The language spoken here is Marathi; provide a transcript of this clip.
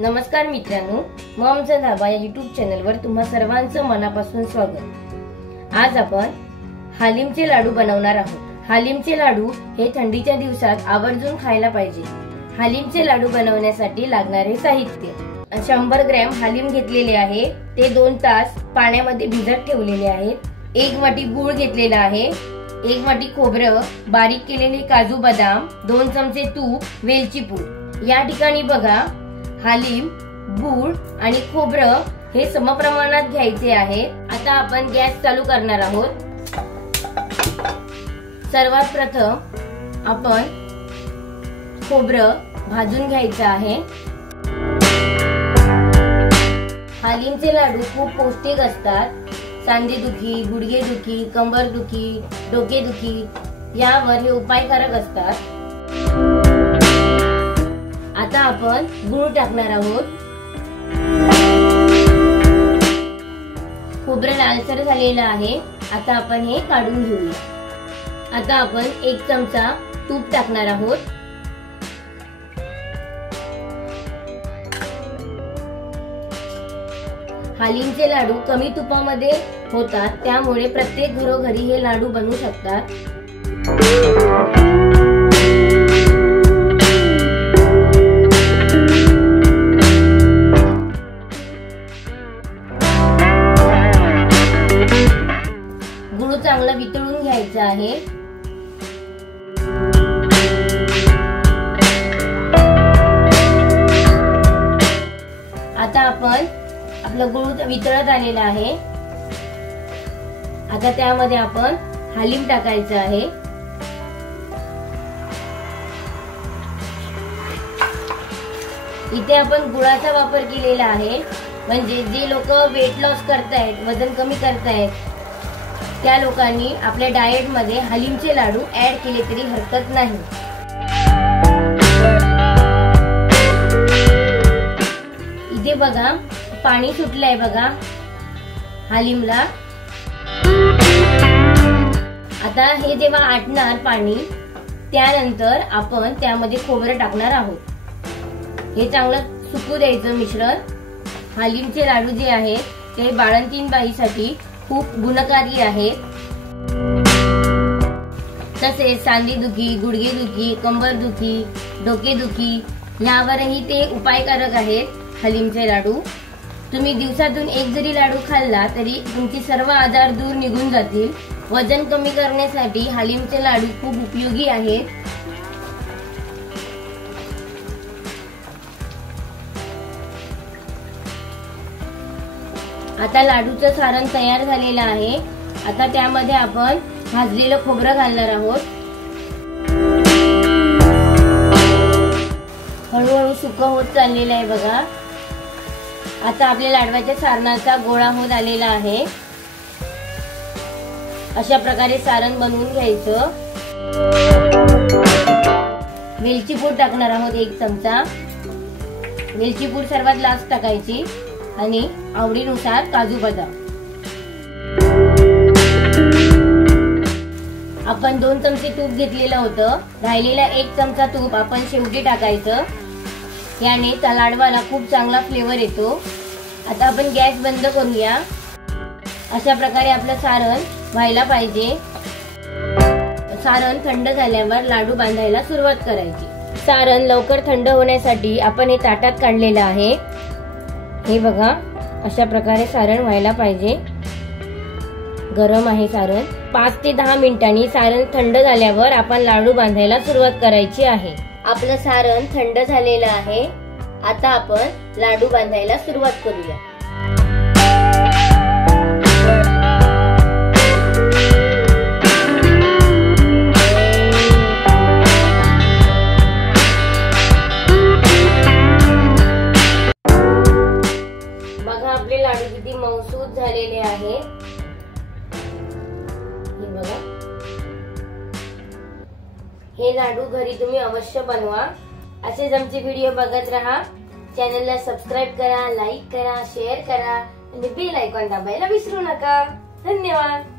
नमस्कार मित्रांनो, मॉमचा धाबा या YouTube चॅनलवर तुम्हा सर्वांचं मनापासून स्वागत। आज आपण हालिमचे लाडू बनवणार आहोत। हालिमचे लाडू हे थंडीच्या दिवसात आवर्जून खायला पाहिजे। हालिमचे लाडू बनवण्यासाठी लागणारे साहित्य: 100 ग्रॅम हालिम घेतलेले आहे, ते 2 तास पाण्यामध्ये भिजत ठेवलेले आहेत। 1 वाटी गूळ घेतलेला आहे, 1 वाटी खोबरं, बारीक केलेले काजू बदाम, 2 चमचे तूप, वेलची पूड। या ठिकाणी बघा, हालिम, गूळ आणि खोबरं हे समप्रमाणात घ्यायचे आहे। आता आपण गॅस चालू करणार आहोत। सर्वात प्रथम आपण खोबरं भाजून घ्यायचं आहे। हालिमचे लाडू खूप पौष्टिक असतात। सांधेदुखी, गुडघेदुखी, कंबरदुखी, डोकेदुखी यावर हे उपायकारक असतात। आता आपण गूळ टाकणार आहोत। खोबरं लालसर झालेलं आहे। आता आपण हे काढून घेऊया। आता आपण 1 चमचा तूप टाकणार आहोत। हालिमचे लाडू कमी तुपामध्ये होतात, त्यामुळे प्रत्येक घरोघरी हे लाडू बनवू शकतात। गूळ चांगला वितळून घ्यायचा आहे। आता आपण आपला गूळ वितळत आलेला आहे। आता त्यामध्ये आपण हालिम टाकायचं आहे। इथे आपण गुळाचा वापर केलेला आहे, म्हणजे जे लोक वेट लॉस करतायत, वजन कमी करतायत, त्या लोकांनी आपल्या डाएट मध्ये हालिमचे लाडू ऍड केले तरी हरकत नाही। इथे बघा, पाणी सुटलंय बघा हालिमला। आता हे जेव्हा आटणार पाणी, त्यानंतर आपण त्यामध्ये खोबरं टाकणार आहोत। हे चांगलं सुकू द्यायचं मिश्रण। हालिमचे लाडू जे आहेत ते बाळंतीण बाईसाठी खूप गुणकारी आहेत। तसेच सांधेदुखी, गुडघेदुखी, कंबरदुखी, डोकेदुखी यावरही ते उपायकारक आहेत हालिमचे लाडू। तुम्ही दिवसातून 1 जरी लाडू खाल्ला तरी तुमचे सर्व आजार दूर निघून जातील। वजन कमी करण्यासाठी हालिमचे लाडू खूप उपयोगी आहेत। आता लाडूचं सारण तयार झालेलं आहे। आता त्यामध्ये आपण भाजलेलं खोबरं घालणार आहोत। हळूहळू सुकं होत चाललेलं आहे बघा। आता आपल्या लाडवाच्या सारणाचा गोळा होत आलेला आहे। अशा प्रकारे सारण बनवून घ्यायचं। वेलची पूड टाकणार आहोत 1 चमचा। वेलची पूड सर्वात लास्ट टाकायची आणि आवडीनुसार काजू बदाम। आपण 2 चमचे तूप घेतलेलं होतं, राहिलेला 1 चमचा तूप आपण शेवटी टाकायचं। याने त्या लाडवाला खूप चांगला फ्लेवर येतो। आता आपण गॅस बंद करूया। अशा प्रकारे आपलं सारण व्हायला पाहिजे। सारण थंड झाल्यावर लाडू बांधायला सुरुवात करायची। सारण लवकर थंड होण्यासाठी आपण हे ताटात काढलेलं आहे। हे बघा, अशा प्रकारे सारण व्हायला पाहिजे। गरम आहे सारण। 5 ते 10 मिनिटांनी सारण थंड झाल्यावर आपण लाडू बांधायला सुरुवात करायची आहे। आपलं सारण थंड झालेलं आहे। आता आपण लाडू बांधायला सुरुवात करूया। बघा, आपले लाडू किती मऊसूत झालेले आहे। हे बघा, हे लाडू घरी तुम्ही अवश्य बनवा। असेच आमचे व्हिडिओ बघत राहा। चॅनलला सबस्क्राइब करा, लाईक करा, शेअर करा आणि बेल आयकॉन दाबायला विसरू नका। धन्यवाद।